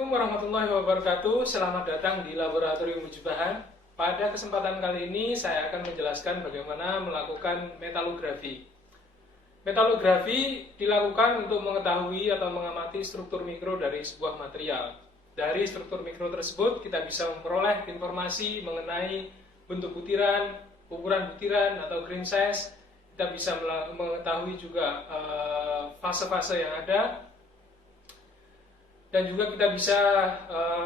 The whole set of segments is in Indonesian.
Assalamualaikum warahmatullahi wabarakatuh. Selamat datang di Laboratorium Uji Bahan. Pada kesempatan kali ini saya akan menjelaskan bagaimana melakukan metalografi. Metalografi dilakukan untuk mengetahui atau mengamati struktur mikro dari sebuah material. Dari struktur mikro tersebut kita bisa memperoleh informasi mengenai bentuk butiran, ukuran butiran atau grain size. Kita bisa mengetahui juga fase-fase yang ada. Dan juga kita bisa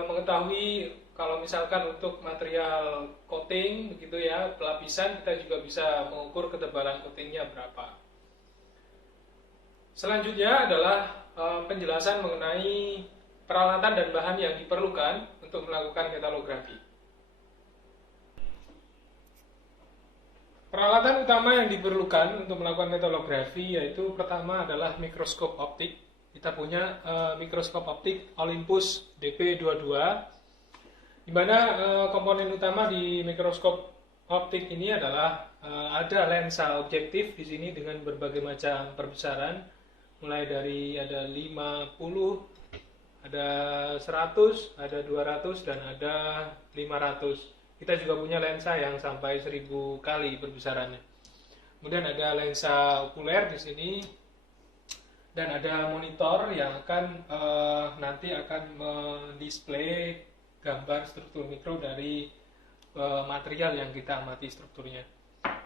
mengetahui kalau misalkan untuk material coating begitu ya, pelapisan, kita juga bisa mengukur ketebalan coatingnya berapa. Selanjutnya adalah penjelasan mengenai peralatan dan bahan yang diperlukan untuk melakukan metalografi. Peralatan utama yang diperlukan untuk melakukan metalografi yaitu pertama adalah mikroskop optik. Kita punya mikroskop optik Olympus DP22, di mana komponen utama di mikroskop optik ini adalah ada lensa objektif di sini dengan berbagai macam perbesaran, mulai dari ada 50, ada 100, ada 200 dan ada 500. Kita juga punya lensa yang sampai 1000 kali perbesarannya. Kemudian ada lensa okuler di sini. Dan ada monitor yang akan nanti akan mendisplay gambar struktur mikro dari material yang kita amati strukturnya.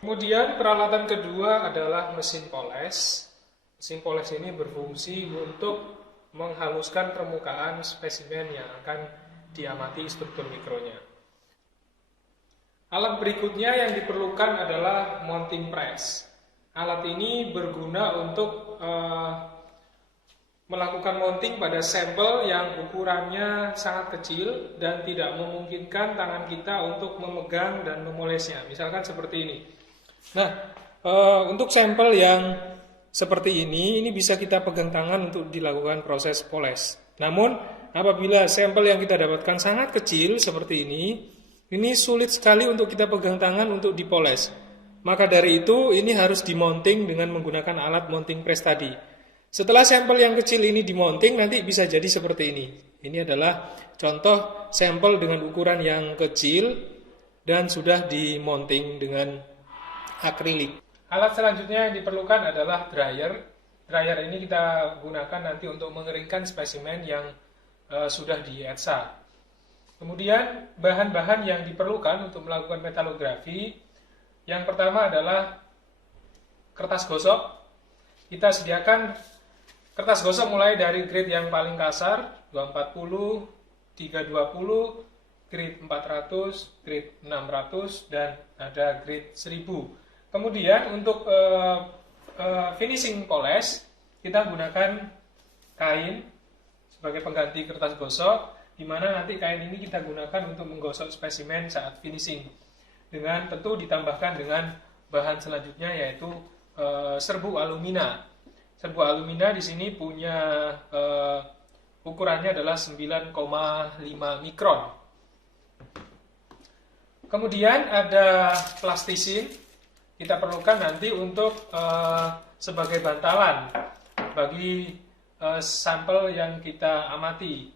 Kemudian peralatan kedua adalah mesin poles. Mesin poles ini berfungsi untuk menghaluskan permukaan spesimen yang akan diamati struktur mikronya. Alat berikutnya yang diperlukan adalah mounting press. Alat ini berguna untuk melakukan mounting pada sampel yang ukurannya sangat kecil dan tidak memungkinkan tangan kita untuk memegang dan memolesnya. Misalkan seperti ini. Nah, untuk sampel yang seperti ini bisa kita pegang tangan untuk dilakukan proses poles. Namun, apabila sampel yang kita dapatkan sangat kecil seperti ini sulit sekali untuk kita pegang tangan untuk dipoles. Maka dari itu, ini harus dimounting dengan menggunakan alat mounting press tadi. Setelah sampel yang kecil ini dimounting, nanti bisa jadi seperti ini. Ini adalah contoh sampel dengan ukuran yang kecil dan sudah dimounting dengan akrilik. Alat selanjutnya yang diperlukan adalah dryer. Dryer ini kita gunakan nanti untuk mengeringkan spesimen yang sudah dietsa. Kemudian bahan-bahan yang diperlukan untuk melakukan metalografi, yang pertama adalah kertas gosok. Kita sediakan kertas gosok mulai dari grade yang paling kasar, 240, 320, grade 400, grade 600, dan ada grade 1000. Kemudian untuk finishing poles, kita gunakan kain sebagai pengganti kertas gosok, di mana nanti kain ini kita gunakan untuk menggosok spesimen saat finishing. Dengan tentu ditambahkan dengan bahan selanjutnya yaitu serbuk alumina. Serbuk alumina di sini punya ukurannya adalah 9,5 mikron. Kemudian ada plastisin. Kita perlukan nanti untuk sebagai bantalan bagi sampel yang kita amati.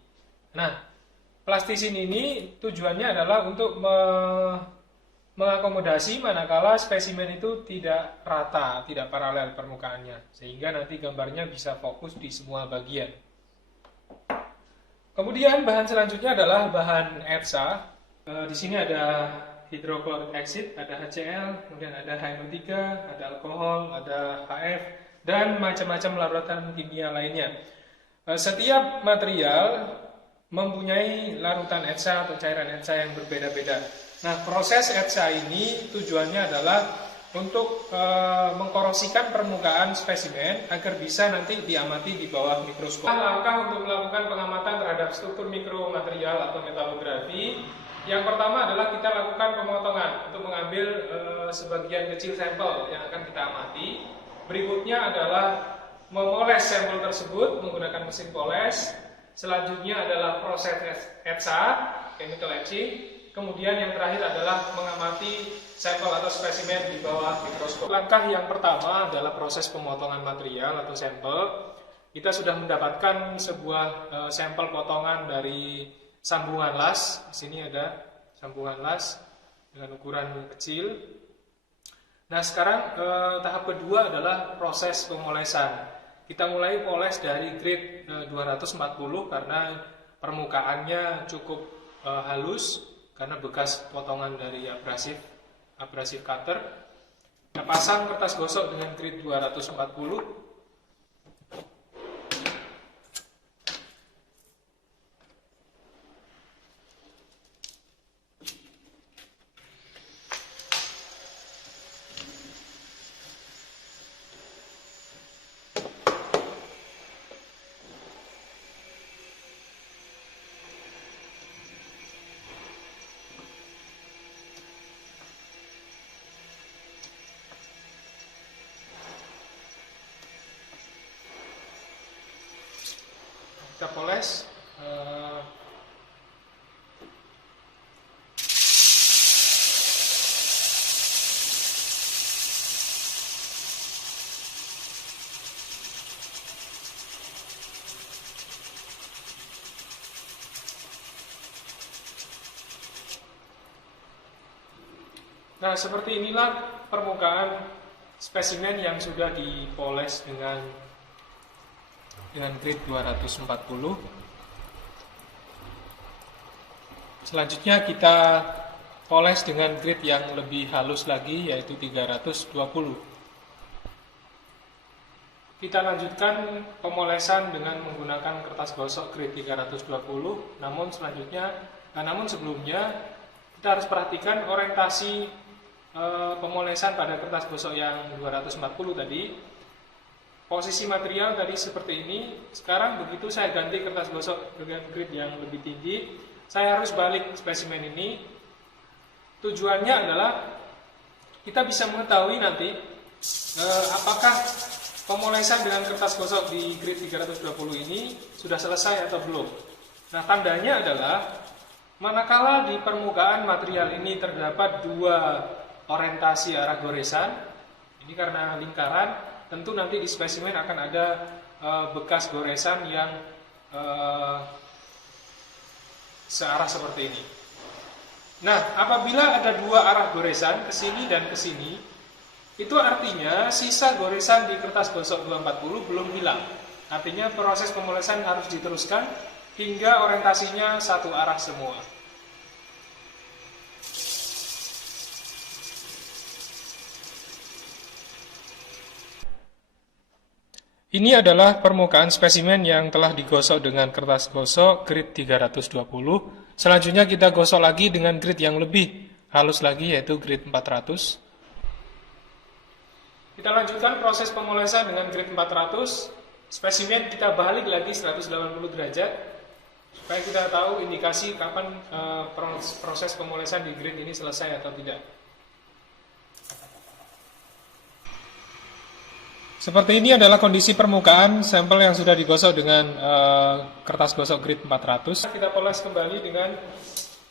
Nah, plastisin ini tujuannya adalah untuk mengakomodasi manakala spesimen itu tidak rata, tidak paralel permukaannya, sehingga nanti gambarnya bisa fokus di semua bagian. Kemudian bahan selanjutnya adalah bahan etsa. Di sini ada hydrochloric acid, ada HCl, kemudian ada HNO3, ada alkohol, ada HF, dan macam-macam larutan kimia lainnya. Setiap material mempunyai larutan etsa atau cairan etsa yang berbeda-beda. Nah, proses etsa ini tujuannya adalah untuk mengkorosikan permukaan spesimen agar bisa nanti diamati di bawah mikroskop. Langkah untuk melakukan pengamatan terhadap struktur mikro material atau metalografi, yang pertama adalah kita lakukan pemotongan untuk mengambil sebagian kecil sampel yang akan kita amati. Berikutnya adalah memoles sampel tersebut menggunakan mesin poles. Selanjutnya adalah proses etsa, chemical etching. Kemudian yang terakhir adalah mengamati sampel atau spesimen di bawah mikroskop. Langkah yang pertama adalah proses pemotongan material atau sampel. kita sudah mendapatkan sebuah sampel potongan dari sambungan las. Di sini ada sambungan las dengan ukuran kecil. Nah, sekarang tahap kedua adalah proses pemolesan. Kita mulai poles dari grade 240 karena permukaannya cukup halus karena bekas potongan dari abrasif cutter. Kita pasang kertas gosok dengan grade 240. Kita poles Nah, seperti inilah permukaan spesimen yang sudah dipoles dengan grade 240. Selanjutnya kita poles dengan grade yang lebih halus lagi, yaitu 320. Kita lanjutkan pemolesan dengan menggunakan kertas gosok grade 320. Namun sebelumnya kita harus perhatikan orientasi pemolesan pada kertas gosok yang 240 tadi. Posisi material tadi seperti ini. Sekarang begitu saya ganti kertas gosok dengan grade yang lebih tinggi, saya harus balik spesimen ini. Tujuannya adalah kita bisa mengetahui nanti apakah pemolesan dengan kertas gosok di grade 320 ini sudah selesai atau belum. Nah, tandanya adalah manakala di permukaan material ini terdapat dua orientasi arah goresan, ini karena lingkaran, tentu nanti di spesimen akan ada bekas goresan yang searah seperti ini. Nah, apabila ada dua arah goresan, ke sini dan ke sini, itu artinya sisa goresan di kertas gosok 240 belum hilang. Artinya proses pemolesan harus diteruskan hingga orientasinya satu arah semua. Ini adalah permukaan spesimen yang telah digosok dengan kertas gosok grade 320. Selanjutnya kita gosok lagi dengan grade yang lebih halus lagi, yaitu grade 400. Kita lanjutkan proses pemolesan dengan grade 400. Spesimen kita balik lagi 180 derajat supaya kita tahu indikasi kapan proses pemolesan di grade ini selesai atau tidak. Seperti ini adalah kondisi permukaan sampel yang sudah digosok dengan kertas gosok grade 400. Kita poles kembali dengan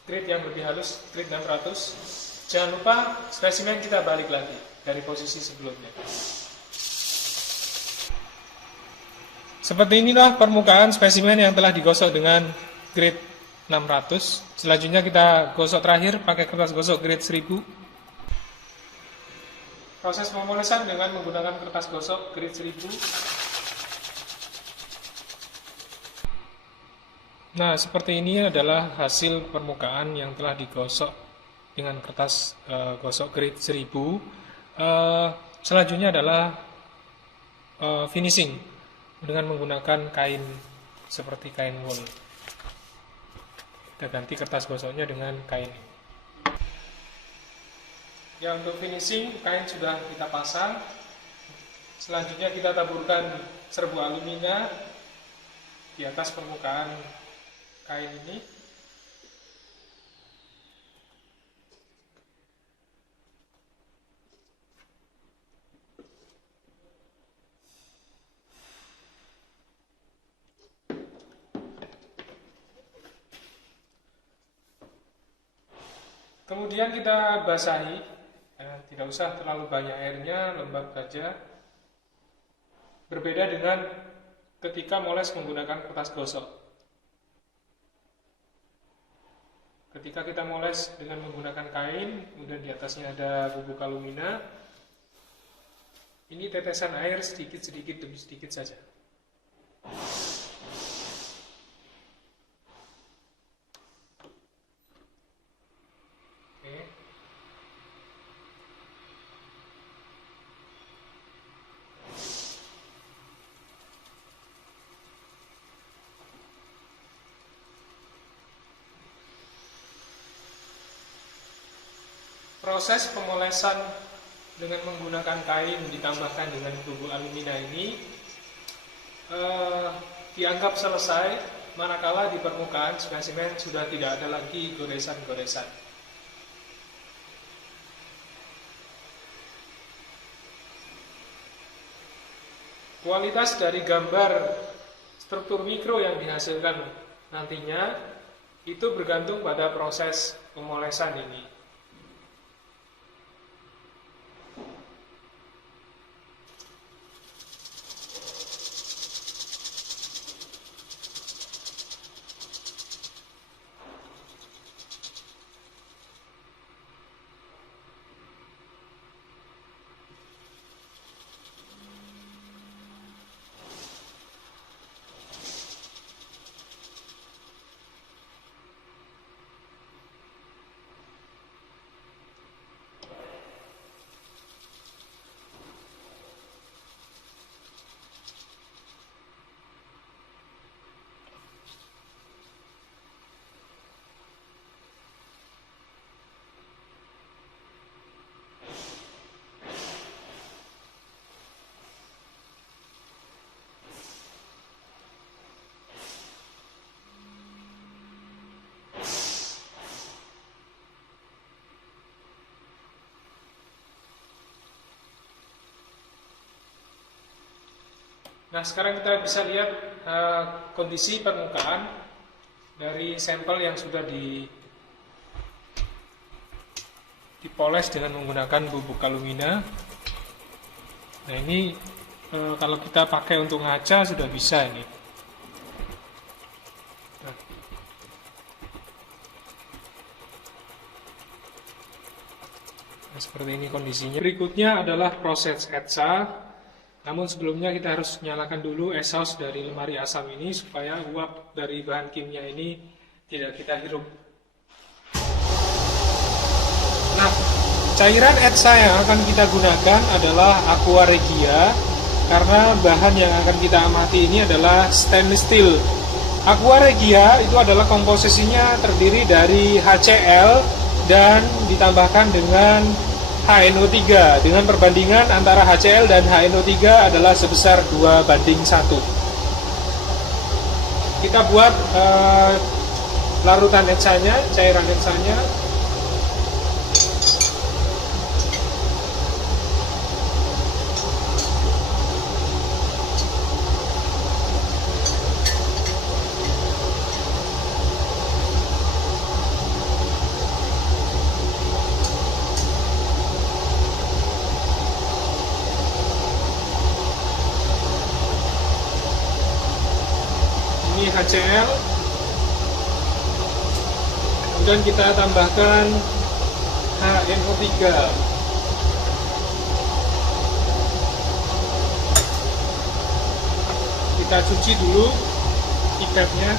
grade yang lebih halus, grade 600. Jangan lupa spesimen kita balik lagi dari posisi sebelumnya. Seperti inilah permukaan spesimen yang telah digosok dengan grade 600. Selanjutnya kita gosok terakhir pakai kertas gosok grade 1000. Proses pemolesan dengan menggunakan kertas gosok grade 1000. Nah, seperti ini adalah hasil permukaan yang telah digosok dengan kertas gosok grade 1000. Selanjutnya adalah finishing dengan menggunakan kain seperti kain wool. Kita ganti kertas gosoknya dengan kain ini. Ya, untuk finishing kain sudah kita pasang. Selanjutnya kita taburkan serbuk alumina di atas permukaan kain ini. Kemudian kita basahi. Tidak usah terlalu banyak airnya, lembab saja. Berbeda dengan ketika moles menggunakan kertas gosok. Ketika kita moles dengan menggunakan kain, kemudian di atasnya ada bubuk alumina, ini tetesan air sedikit-sedikit demi sedikit saja. Proses pemolesan dengan menggunakan kain ditambahkan dengan bubuk alumina ini dianggap selesai manakala di permukaan spesimen sudah tidak ada lagi goresan-goresan. Kualitas dari gambar struktur mikro yang dihasilkan nantinya itu bergantung pada proses pemolesan ini. Nah, sekarang kita bisa lihat kondisi permukaan dari sampel yang sudah dipoles dengan menggunakan bubuk alumina. Nah, ini kalau kita pakai untuk ngaca sudah bisa ini. Nah, seperti ini kondisinya. Berikutnya adalah proses etsa. Namun sebelumnya kita harus nyalakan dulu exhaust dari lemari asam ini supaya uap dari bahan kimia ini tidak kita hirup. Nah, cairan etsa yang akan kita gunakan adalah aqua regia karena bahan yang akan kita amati ini adalah stainless steel. Aqua regia itu adalah komposisinya terdiri dari HCl dan ditambahkan dengan HNO3 dengan perbandingan antara HCl dan HNO3 adalah sebesar 2:1. Kita buat larutan etsanya, cairan etsanya. Ini HCl, kemudian kita tambahkan HNO3. Kita cuci dulu pipetnya.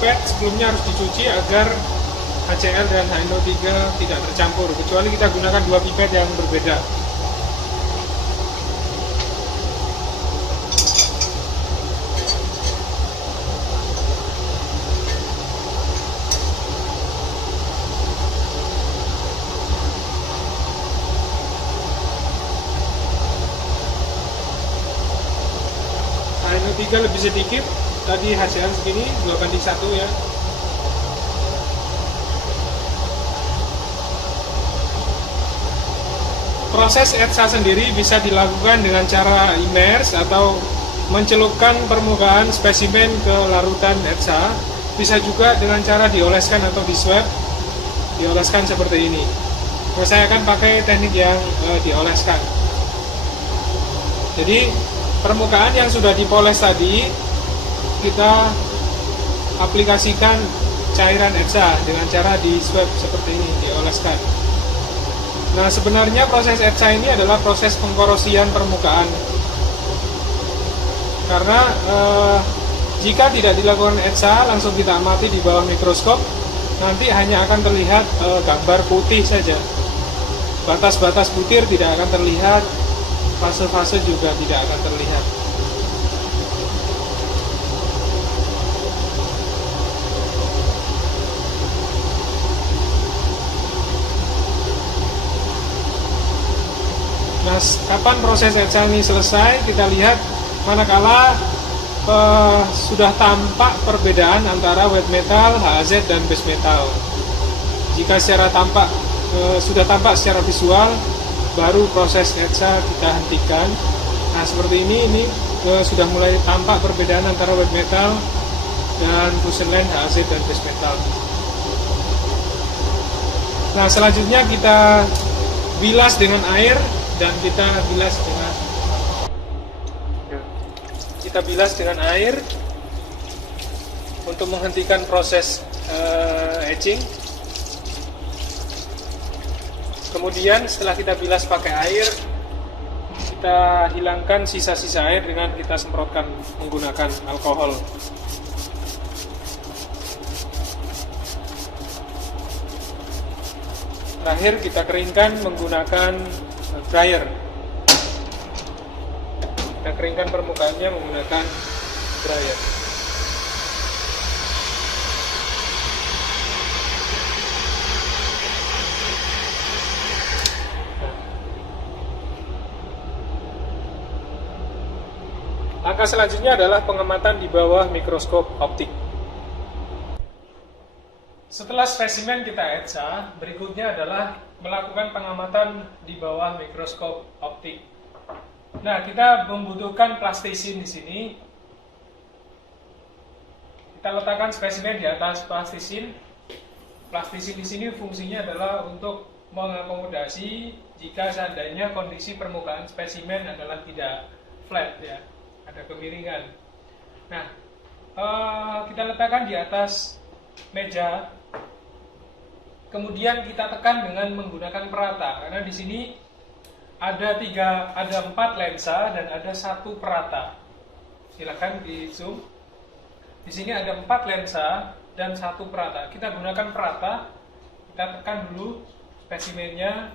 Pipet sebelumnya harus dicuci agar HCl dan HNO3 tidak tercampur, kecuali kita gunakan dua pipet yang berbeda. HNO3 lebih sedikit, tadi HCl segini 2:1 ya. proses etsa sendiri bisa dilakukan dengan cara immerse atau mencelupkan permukaan spesimen ke larutan etsa. Bisa juga dengan cara dioleskan atau diswab, dioleskan seperti ini. Nah, saya akan pakai teknik yang dioleskan. Jadi permukaan yang sudah dipoles tadi kita aplikasikan cairan etsa dengan cara diswab seperti ini, dioleskan. Nah, sebenarnya proses etsa ini adalah proses pengkorosian permukaan. Karena jika tidak dilakukan etsa, langsung kita amati di bawah mikroskop, nanti hanya akan terlihat gambar putih saja. Batas-batas butir tidak akan terlihat, fase-fase juga tidak akan terlihat. Nah, kapan proses etsa ini selesai? Kita lihat manakala sudah tampak perbedaan antara wet metal, HAZ, dan base metal. Jika secara sudah tampak secara visual, baru proses etsa kita hentikan. Nah, seperti ini sudah mulai tampak perbedaan antara wet metal dan porcelain, HAZ, dan base metal. Nah, selanjutnya kita bilas dengan air dan kita bilas dengan air untuk menghentikan proses etching. Kemudian setelah kita bilas pakai air, kita hilangkan sisa-sisa air dengan kita semprotkan menggunakan alkohol. Terakhir kita keringkan menggunakan dryer. Kita keringkan permukaannya menggunakan dryer. Langkah selanjutnya adalah pengamatan di bawah mikroskop optik. Setelah spesimen kita etsa, berikutnya adalah melakukan pengamatan di bawah mikroskop optik. Nah, kita membutuhkan plastisin di sini. Kita letakkan spesimen di atas plastisin. Plastisin di sini fungsinya adalah untuk mengakomodasi jika seandainya kondisi permukaan spesimen adalah tidak flat, ya, ada kemiringan. Nah, kita letakkan di atas meja. Kemudian kita tekan dengan menggunakan perata, karena di sini ada 4 lensa dan ada 1 perata. Silakan di zoom. Di sini ada 4 lensa dan 1 perata. Kita gunakan perata, kita tekan dulu spesimennya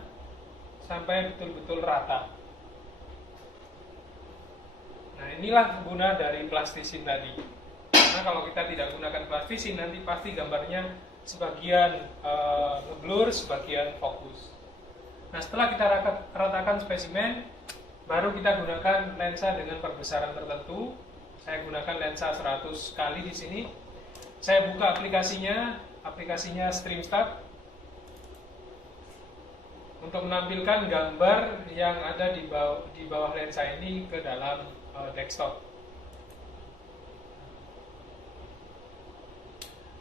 sampai betul-betul rata. Nah, inilah guna dari plastisin tadi. Karena kalau kita tidak gunakan plastisin, nanti pasti gambarnya sebagian ngeblur, sebagian fokus. Nah, setelah kita ratakan spesimen, baru kita gunakan lensa dengan perbesaran tertentu. Saya gunakan lensa 100 kali di sini. Saya buka aplikasinya StreamStab untuk menampilkan gambar yang ada di bawah lensa ini ke dalam desktop.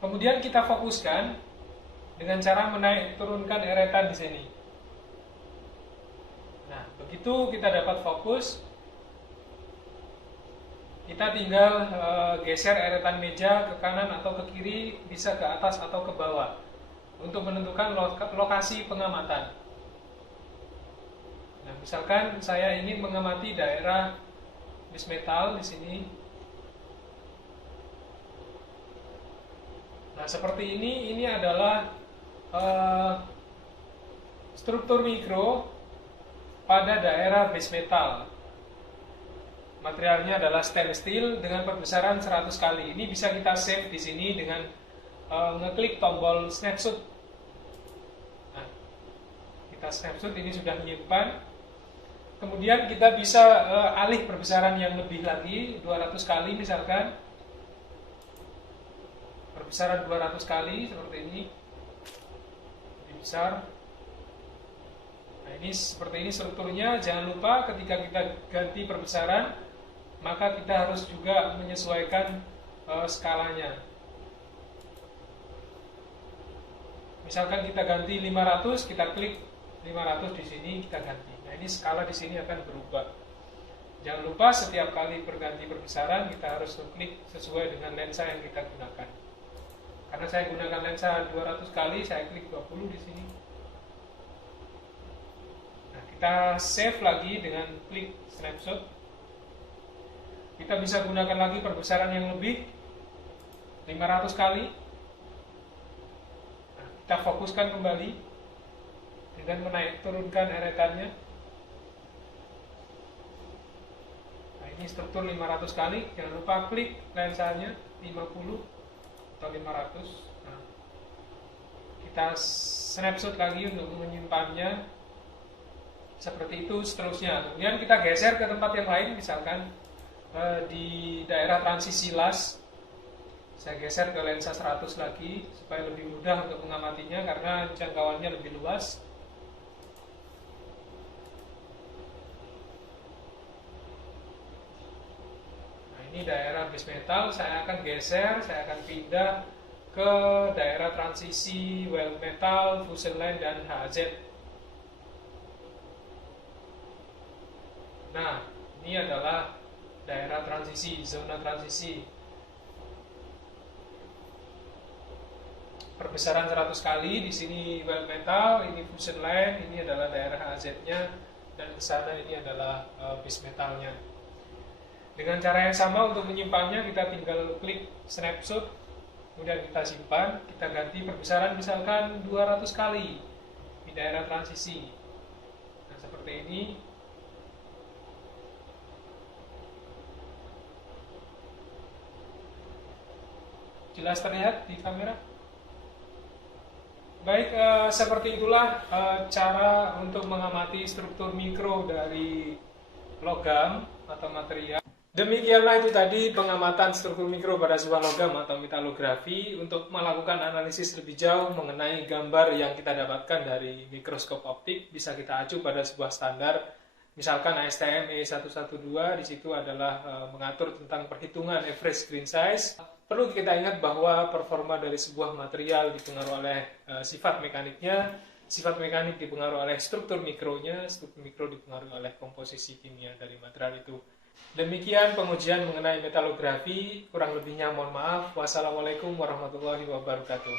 Kemudian kita fokuskan dengan cara turunkan eretan di sini. Nah, begitu kita dapat fokus, kita tinggal geser eretan meja ke kanan atau ke kiri, bisa ke atas atau ke bawah, untuk menentukan lokasi pengamatan. Nah, misalkan saya ingin mengamati daerah base metal di sini. Nah, seperti ini adalah struktur mikro pada daerah base metal. Materialnya adalah stainless steel dengan perbesaran 100 kali. Ini bisa kita save di sini dengan ngeklik tombol snapshot. Nah, kita snapshot, ini sudah menyimpan. Kemudian kita bisa alih perbesaran yang lebih lagi, 200 kali misalkan. Perbesaran 200 kali seperti ini, lebih besar. Nah, ini seperti ini strukturnya. Jangan lupa ketika kita ganti perbesaran, maka kita harus juga menyesuaikan skalanya. Misalkan kita ganti 500, kita klik 500 di sini, kita ganti. Nah, ini skala di sini akan berubah. Jangan lupa setiap kali berganti perbesaran kita harus klik sesuai dengan lensa yang kita gunakan. Karena saya gunakan lensa 200 kali, saya klik 20 di sini. Nah, kita save lagi dengan klik snapshot. Kita bisa gunakan lagi perbesaran yang lebih 500 kali. Nah, kita fokuskan kembali dengan turunkan erekannya. Nah, ini struktur 500 kali. Jangan lupa klik lensanya 50 atau 500. Nah, kita snapshot lagi untuk menyimpannya. Seperti itu seterusnya. Kemudian kita geser ke tempat yang lain, misalkan di daerah transisi las. Saya geser ke lensa 100 lagi supaya lebih mudah untuk mengamatinya karena jangkauannya lebih luas. Nah, ini daerah base metal. Saya akan geser, saya akan pindah ke daerah transisi well metal, fusion line, dan HZ. Nah, ini adalah daerah transisi, zona transisi. Perbesaran 100 kali, di sini well metal, ini fusion line, ini adalah daerah AZ-nya, dan di sana ini adalah base metalnya. Dengan cara yang sama untuk menyimpannya, kita tinggal klik snapshot, kemudian kita simpan, kita ganti perbesaran misalkan 200 kali di daerah transisi. Nah, seperti ini. Jelas terlihat di kamera? Baik, seperti itulah cara untuk mengamati struktur mikro dari logam atau material. Demikianlah itu tadi pengamatan struktur mikro pada sebuah logam atau metalografi untuk melakukan analisis lebih jauh mengenai gambar yang kita dapatkan dari mikroskop optik. Bisa kita acu pada sebuah standar, misalkan ASTM E112, di situ adalah mengatur tentang perhitungan average grain size. Perlu kita ingat bahwa performa dari sebuah material dipengaruhi oleh sifat mekaniknya, sifat mekanik dipengaruhi oleh struktur mikronya, struktur mikro dipengaruhi oleh komposisi kimia dari material itu. Demikian pengujian mengenai metalografi, kurang lebihnya mohon maaf. Wassalamualaikum warahmatullahi wabarakatuh.